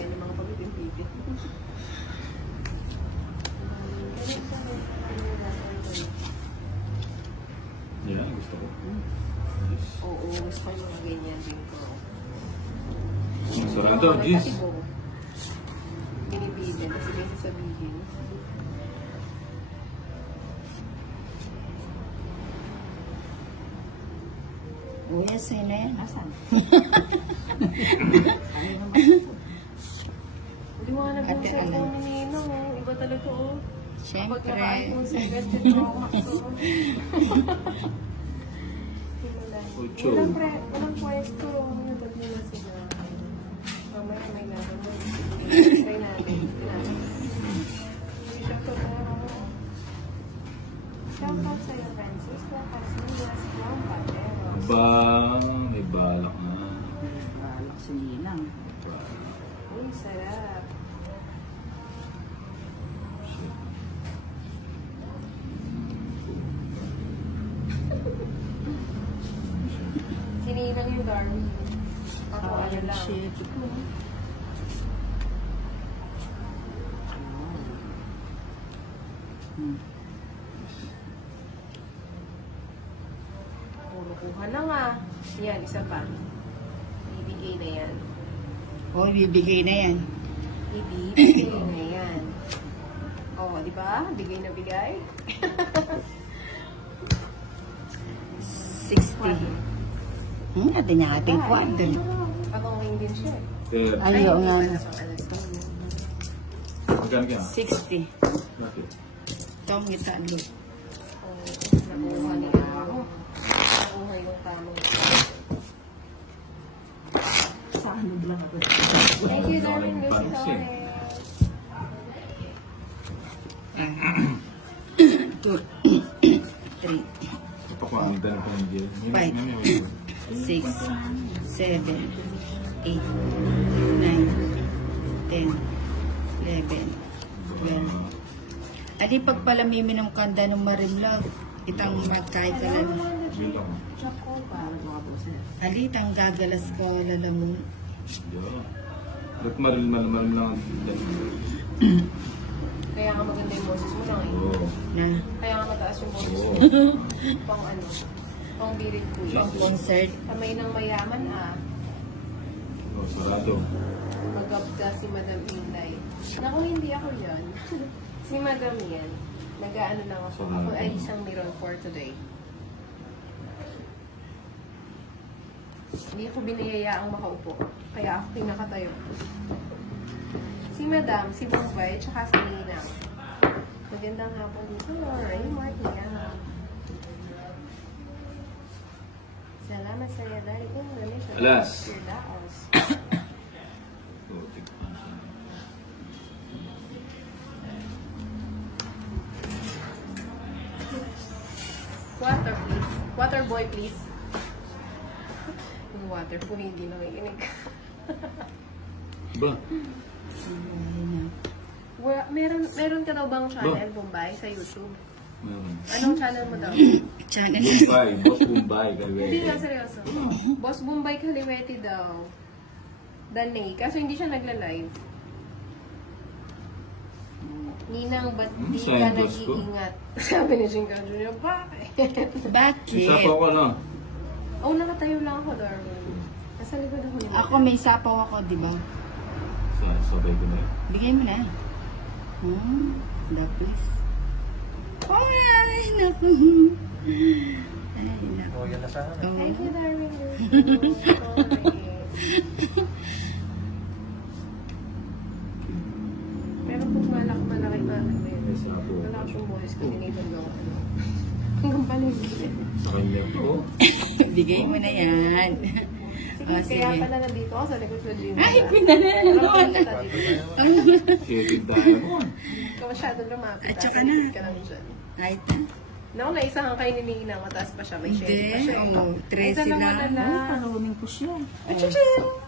yan, yung mga pagpipipit. Yeah, gusto ko. Oo, gusto ko yung mga ganyan din ko. Sarado, Gis. Binibigyan, kasi may sasabihin. Uy, sa'yo na yan. Asan? Hindi mo nga nag-usap daw ni Ninong. Iba talaga, oh. Siyempre. Pag naka-iPhone 7 Pro Max, oh. Walang pwesto. Nagdag nila sila. Mamaya may gagawin. Try natin. Hindi siya ito pero. Shout out sa'yo, Francis. Lakas ng patero. Ba, may balak na. Balak si Ninang. Uy, sarap. Sininang yung Darwin. Ako ano lang. Shit ko. Puro kuha na nga. Yan, isa pa. Ibigay na yan. Oh, bibigay na yan. Ibibigay na yan. Oh, di ba? Bigay na bigay. 60. Ate niya ating quarter. Pag-owing din siya. Ayaw nga. Magkano kaya? 60. Bakit? Itong italo. Nakuha niya ako. Nakuha yung tamang. Saan lang ako? Thank you, Darwin. Two. 3. Papakuhaan na pa ng 5, 6, 7, 8, 9, 10, 11, 12. Adi pagpalamimi ng kanda ng marimlaw, itang magkay ka lang. Ali, itang gagalas ko, lalamon. Ba't mal lang? Kaya nga maganda yung boses mo lang eh. Oo. Na, Kaya nga mataas yung boses mo. Pang ano, pang birit ko yun. pang concert. Kamay ng mayaman ah. Oh, sarado. Magabda si Madam Inday. Naku, hindi ako yan. Si Madam yan. Nag-ano lang ako. Ako ay isang mirror for today. Hindi ako binayayaang makaupo. Kaya ako pinakatayo. Si Madam, si Bombay, tsaka si Ninang. Magandang hapon dito. Ay, Mark niya. Salamat sa iyo dahil kung donation. Alas. Your daos. Water, please. Water boy, please. Yung water po hindi nakikinig. Ba? Meron ka daw bang channel, Bombay, sa YouTube? Meron. Anong channel mo daw? Channel. Bombay. Boss Bombay. Hindi nga, seryoso. Boss Bombay Kaliwete daw. Danay. Kaso hindi siya nagla-live. Ninang, ba't di ka nag-iingat? Sabi ni Jinka Jr., bakit? Bakit? Isa pa ako na. Oh, nakatayo lang ako, Darwin. Nasa likod ako nila. Ako may sapaw ako, di ba? Sabay ko na yun. Bigay mo na. Dapis. Ay, naku. Ay, naku. Oh, yan na sana. Thank you, Darwin. Pero kung malaki na yun, wala akong boys ko, tinitag lang ako. Hanggang paligid. Sa kanya po. Bigay mo na yan. Sige, kaya pala nandito ako sa likod ko, Gina. Ay, pinananoon. Kitin tayo. Ikaw masyadong lumapit. At saka na. Ka lang dyan. Right na. No, naisa kang kayo ni Nina, mataas pa siya, may share pa siya. Hindi, 13 lang. Panunin ko siya. Achoo!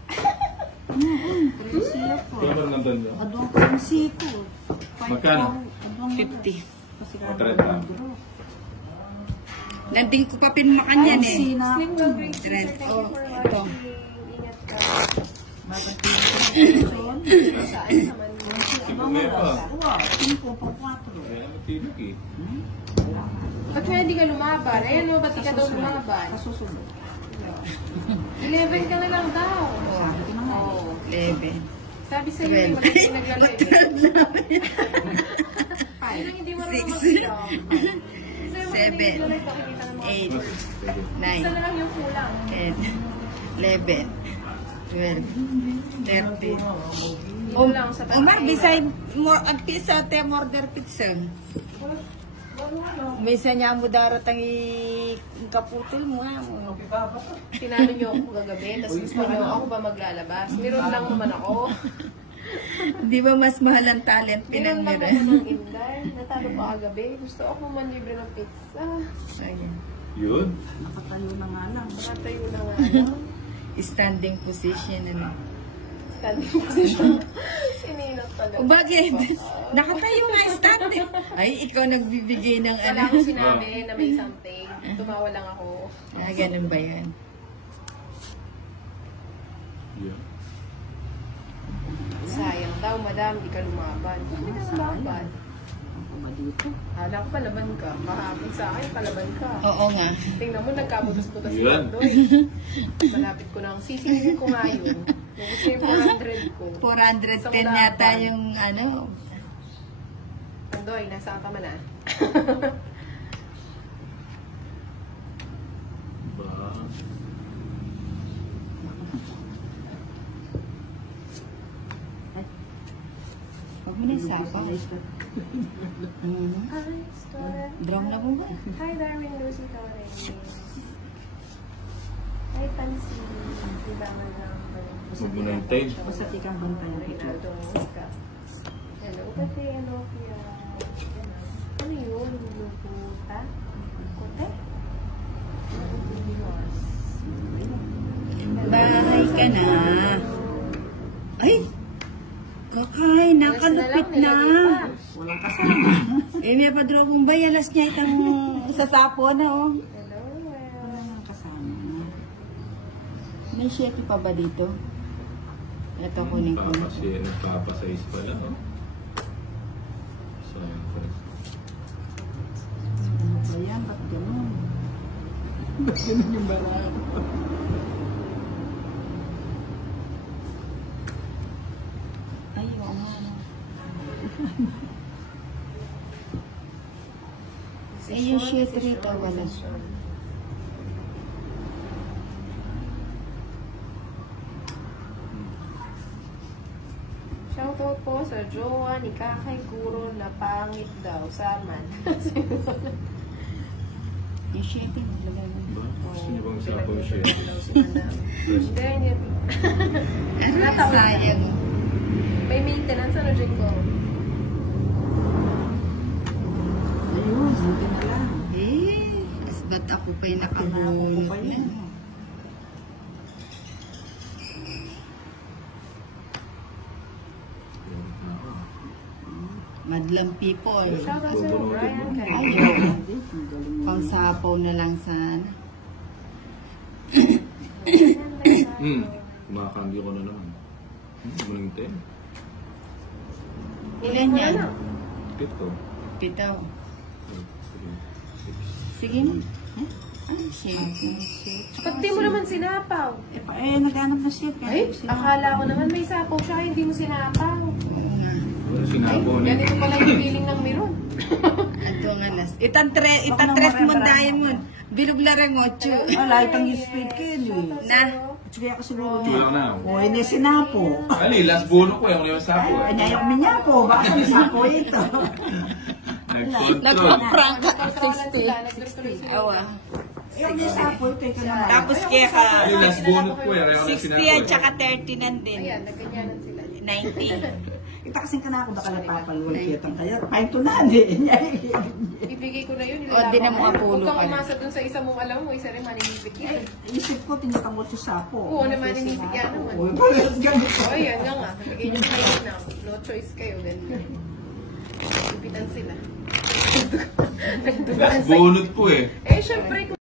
Siya po. Kaya ba nandun yun? Adong ko yung siko. Magkano? 50. Matret na. Nanding ko pa pinmakan yan eh. Sina Sleep well, Grace. Red. Thank you Oh, for ito. watching. Ingat ka. Magating. Saan naman? May pa. Wow, 5 po 4. Kaya matibig eh. Ba't nga hindi ka lumaban? Ayan o, ba't di ka daw lumaban? Kasusunod. 11 ka na lang daw. Sabi ko na nga. Oo. 11. Sabi sa'yo, hindi magiging naglalay. Ayun ang hindi marunong mag-ilaw. 7, 8, 9, Isa na lang yung kulang. 10, 11, 12, 13. Kulang sa Uma, beside mo, ang pizza, te, order pizza. Misa niya mo daratang kaputol mo. Tinalo niyo ako kagabi, tapos gusto niyo ako ba maglalabas? Meron lang naman ako. Di ba mas mahal ang talent Meron lang pinagmira? ako ng Inday. Natalo pa kagabi. Gusto ako man libre ng pizza. Ayan. Yun. Nakatayo na nga lang. Nakatayo na nga lang. Standing position. Ano? Standing position. Sininot pala. O bakit? Nakatayo nga standing. Ay, ikaw nagbibigay ng Wala ano. akong sinabi na may something. Tumawa lang ako. Ah, ganun ba yan? Yun. Sayang daw, madam, di ka lumaban. Hindi ka lumaban. Ako ba dito? Hala ko, palaban ka. Kahapon sa akin, palaban ka. Oo nga. Tingnan mo, nagkabutas-butas Yan. ko doon. Malapit ko na. Sisingin ko nga yun. Yung gusto yung 400 ko. 410 yata yung ano. Andoy, nasa ka man ah. Ba? Huwag mo na isapaw. Drum na mo ba? Hi, Darwin Lucy Torres. Hi, Tansi. Diba man lang. Huwag mo na yung time. Basta tikang bantayan ko. Reynaldo Mosca. Hello, Kate. Hello, Pia. Ano yun? Luputa? Kote? Bahay ka na. Ay! Kakay, nakalupit na. Walang kasama. Eh, may padrobong ba? Alas niya itang sasapo na, oh. Hello, well. Walang kasama. May sheki pa ba dito? Ito, kunin ko na. Nagpapasize pala, no? Sayang pa. Ano ba yan? Ba't ganun? Ba't ganun yung barako? Ay, oo nga. Eh, yung sheet rito, wala. Shoutout po sa jowa ni Kakay Guro na pangit daw. Saman. Yung sheet, wala na. Ba? Gusto niyo bang sabaw siya? Hindi, hindi. Nataon na. Sayang. May maintenance, ano, Jinko? Ayun, buti na lang. Eh, as ba't ako pa'y Pinako ko nakabunot pa na? yun. Madlang people. Shoutout sa Brian Kay. Ayaw. Hindi, ang galing mo. Pangsapaw na lang sana. Kumakandi ko na naman. Morning 10. Ilan yan? Pito. Pitaw. 3, 6. Sige na. Huh? Ay, shit. Ba't di mo naman sinapaw? Naghanap na siya. Ay, akala ko naman may sapaw siya, hindi mo sinapaw. Oo nga. Wala sinabo niya. Ganito pala yung feeling ng meron. Ato nga nas. Itantres mo diamond. Bilog na rin mo, chu. Wala, itang speed kill eh. Na. Sige ako siguro Tulog na. O, hindi sinapo. Ali, last bono ko yung sapo. Ay, nayok niya po. Baka sa sapo ito. Nag-control. Nagpa-prank ka. Nagkakaroon sila, nagtuloy sila. Awa. Yung may sapo ito, ikaw naman. Tapos kaya ka, Ali, last bono ko yung 60 at saka 30 nandin. Ayan, nagganyanan sila. 90. Kita kasing ka na ako baka napapalwal kitang kayo. Ay, ito na, di. Ibigay ko na yun. O, di na mo apulo Huwag kang ka na. umasa dun sa isa mong alam mo, isa rin maninipit yan. Isip ko, tinatanggot si sapo. Oo naman, ninipit yan naman. Oo, parang ganito. O, yan nga nga. Bigay niyo kayo na. No choice kayo. Ganyan. Ipitan sila. Last bonot ko eh. Eh, syempre,